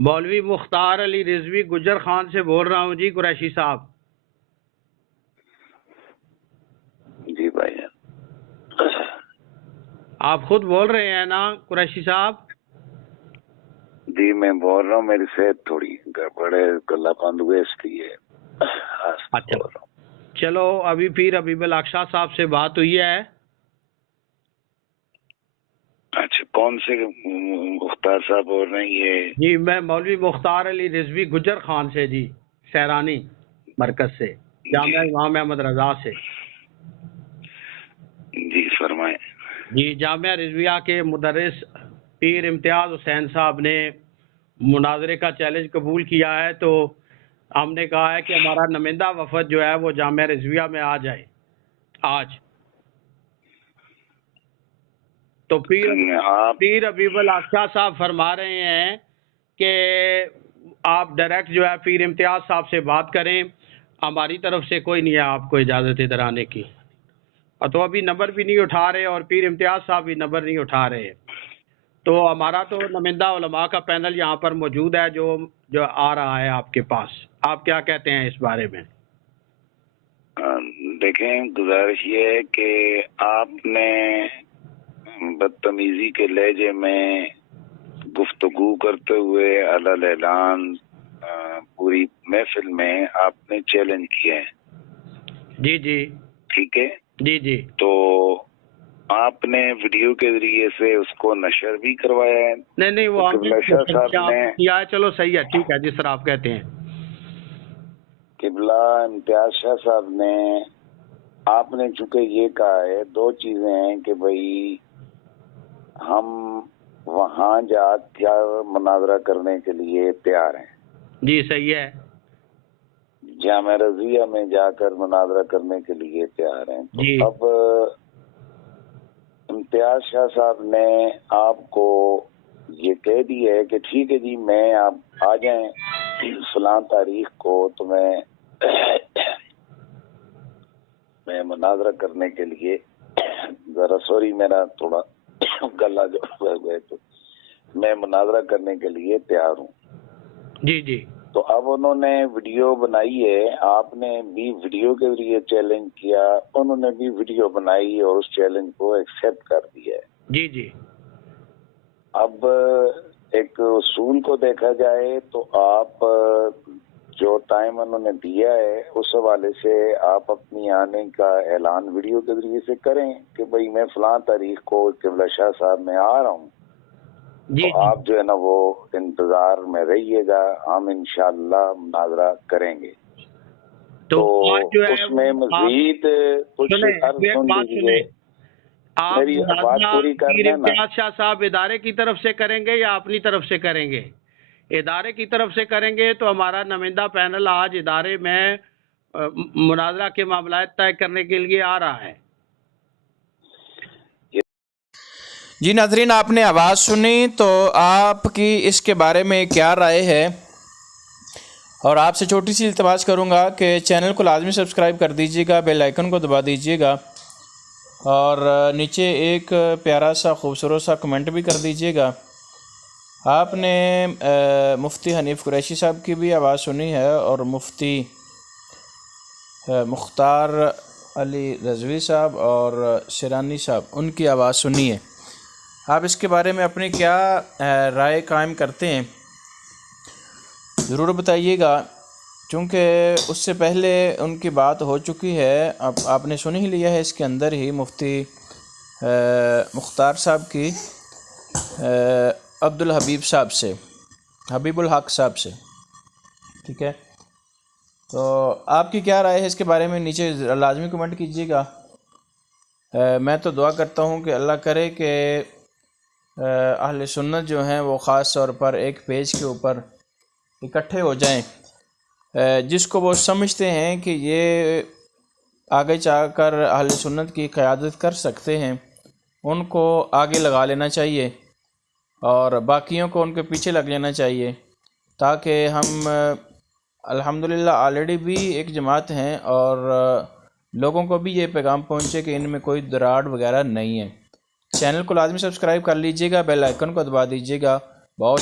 मौलवी मुख्तार अली रिजवी गुजर खान से बोल रहा हूँ जी कुरैशी साहब। जी भाई आप खुद बोल रहे हैं ना कुरैशी साहब? जी मैं बोल रहा हूँ, मेरी सेहत थोड़ी गड़बड़ है, गला बंद हुए इसलिए अच्छा बोल रहा हूँ। चलो, अभी फिर अबीबुल हक शाह साहब से बात हुई है। अच्छा, कौन से मुख्तार साहब बोल रहे हैं ये? जी मैं मौलवी मुख्तार अली रिजवी गुजर खान से जी, सैरानी मरकज से, जामिया इमाम अहमद रजा से। जी फरमाएं। जी जामिया रिजविया के मुदर्रिस पीर इम्तियाज हुसैन साहब ने मुनाजरे का चैलेंज कबूल किया है, तो हमने कहा है कि हमारा नुमाइंदा वफद जो है वो जामिया रिजविया में आ जाए आज। तो पीर अबीबुल हक शाह साहब फरमा रहे हैं कि आप डायरेक्ट जो है पीर इम्तियाज साहब से बात करें, हमारी तरफ से कोई नहीं है आपको इजाज़त इधर आने की। और तो अभी नंबर भी नहीं उठा रहे और पीर इम्तियाज साहब भी नंबर नहीं उठा रहे। तो हमारा तो नुमाइंदा उलमा का पैनल यहाँ पर मौजूद है जो जो आ रहा है आपके पास। आप क्या कहते हैं इस बारे में? देखें, गुजारिश ये है कि आपने बदतमीजी के लहजे में गुफ्तगू करते हुए अलल ऐलान पूरी महफिल में आपने चैलेंज किया है। जी जी ठीक है जी जी। तो आपने वीडियो के जरिए से उसको नशर भी करवाया है। नहीं वो किबला शाह साहब ने किया है। चलो सही है, ठीक है जिस तरह आप कहते हैं। किबला इम्तियाज शाह साहब ने, आपने चूंकि ये कहा है, दो चीजें हैं कि भाई हम वहां जाकर मुनाजरा करने के लिए तैयार हैं। जी सही है। जामिया रज़िया में जाकर मुनाजरा करने के लिए तैयार हैं। जी। तो अब इम्तियाज शाह साहब ने आपको ये कह दिया है कि ठीक है जी, मैं आप आ जाएं फलां तारीख को, तो मैं मुनाजरा करने के लिए, जरा सॉरी मेरा थोड़ा गला जो है, तो मैं मुनाजरा करने के लिए तैयार हूँ। जी जी। तो अब उन्होंने वीडियो बनाई है, आपने भी वीडियो के जरिए चैलेंज किया, उन्होंने भी वीडियो बनाई और उस चैलेंज को एक्सेप्ट कर दिया है। जी जी। अब एक उसूल को देखा जाए तो आप जो टाइम उन्होंने दिया है उस हवाले से आप अपनी आने का ऐलान वीडियो के जरिए से करें कि भाई मैं फलां तारीख को किबला शाह साहब में आ रहा हूँ। जी, तो आप जो है ना वो इंतजार में रहिएगा, हम इंशाअल्लाह मुनाजरा करेंगे। तो जो है उसमें मजीद कुछ आप मेरी बात पूरी कर लेना। शाह साहब इदारे की तरफ से करेंगे या अपनी तरफ से करेंगे? इदारे की तरफ से करेंगे तो हमारा नुमाइंदा पैनल आज इदारे में मुनाजरा के मामला तय करने के लिए आ रहा है। जी नाज़रीन, आपने आवाज़ सुनी, तो आपकी इसके बारे में क्या राय है? और आपसे छोटी सी इल्तमास करूँगा कि चैनल को लाजमी सब्सक्राइब कर दीजिएगा, बेल आइकन को दबा दीजिएगा और नीचे एक प्यारा सा खूबसूरत सा कमेंट भी कर दीजिएगा। आपने मुफ्ती हनीफ़ कुरैशी साहब की भी आवाज़ सुनी है और मुफ्ती मुख्तार अली रिजवी साहब और सैरानी साहब, उनकी आवाज़ सुनी है। आप इसके बारे में अपनी क्या राय कायम करते हैं, ज़रूर बताइएगा, क्योंकि उससे पहले उनकी बात हो चुकी है। अब आपने सुन ही लिया है इसके अंदर ही मुफ्ती मुख्तार साहब की अब्दुल हबीब साहब से, हबीबुल हक साहब से। ठीक है, तो आपकी क्या राय है इसके बारे में नीचे लाजमी कमेंट कीजिएगा। मैं तो दुआ करता हूँ कि अल्लाह करे कि अहले सुन्नत जो हैं वो ख़ास तौर पर एक पेज के ऊपर इकट्ठे हो जाएं, जिसको वो समझते हैं कि ये आगे जाकर अहले सुन्नत की क़यादत कर सकते हैं, उनको आगे लगा लेना चाहिए और बाकियों को उनके पीछे लग लेना चाहिए, ताकि हम अल्हम्दुलिल्लाह ऑलरेडी भी एक जमात हैं और लोगों को भी ये पैगाम पहुँचे कि इनमें कोई दरार वगैरह नहीं है। चैनल को लाजमी सब्सक्राइब कर लीजिएगा, बेल आइकन को दबा दीजिएगा। बहुत